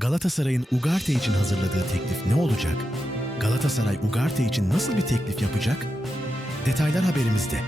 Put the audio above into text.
Galatasaray'ın Ugarte için hazırladığı teklif ne olacak? Galatasaray Ugarte için nasıl bir teklif yapacak? Detaylar haberimizde.